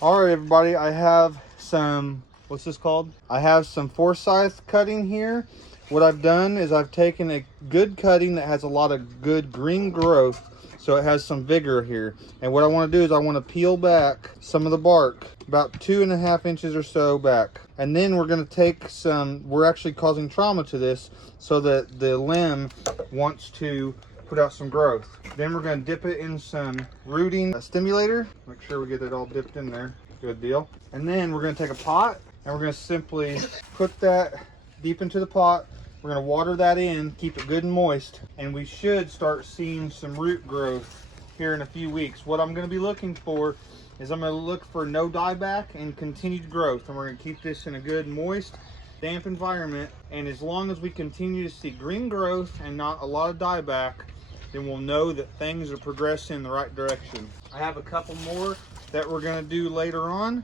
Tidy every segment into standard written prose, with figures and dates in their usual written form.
All right, everybody, I have some, what's this called? I have some Forsythia cutting here. What I've done is I've taken a good cutting that has a lot of good green growth, so it has some vigor here. And what I want to do is I want to peel back some of the bark, about 2.5 inches or so back. And then we're going to take some, we're actually causing trauma to this so that the limb wants to put out some growth. Then we're going to dip it in some rooting stimulator. Make sure we get it all dipped in there. Good deal. And then we're going to take a pot and we're going to simply put that deep into the pot. We're going to water that in, keep it good and moist, and we should start seeing some root growth here in a few weeks. What I'm going to be looking for is I'm going to look for no dieback and continued growth, and we're going to keep this in a good, moist, damp environment. And as long as we continue to see green growth and not a lot of dieback, then we'll know that things are progressing in the right direction. I have a couple more that we're going to do later on.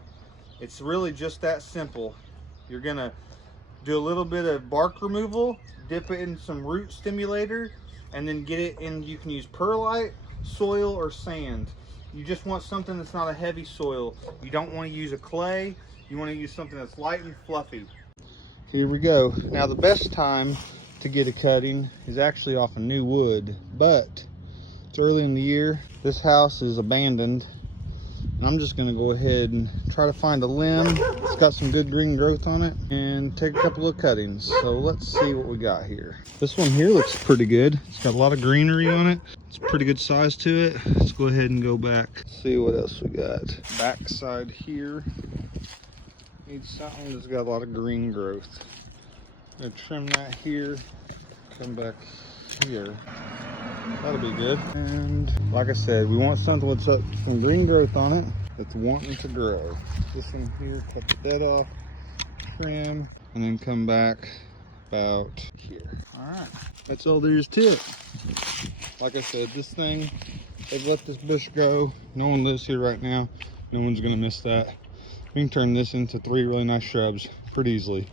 It's really just that simple. You're going to do a little bit of bark removal, dip it in some root stimulator, and then get it in. You can use perlite, soil, or sand. You just want something that's not a heavy soil. You don't want to use a clay. You want to use something that's light and fluffy. Here we go. Now the best time to get a cutting is actually off of new wood, but it's early in the year. This house is abandoned, and I'm just going to go ahead and try to find a limb. It's got some good green growth on it, and take a couple of cuttings. So let's see what we got here. This one here looks pretty good. It's got a lot of greenery on it. It's pretty good size to it. Let's go ahead and go back. See what else we got. Back side here needs something that's got a lot of green growth. I'm gonna trim that here. Come back here. That'll be good. And like I said, we want something with some green growth on it that's wanting to grow. This one here, cut the dead off, trim, and then come back about here. All right, that's all there is to it. Like I said, this thing, they've let this bush go. No one lives here right now. No one's gonna miss that. We can turn this into 3 really nice shrubs pretty easily.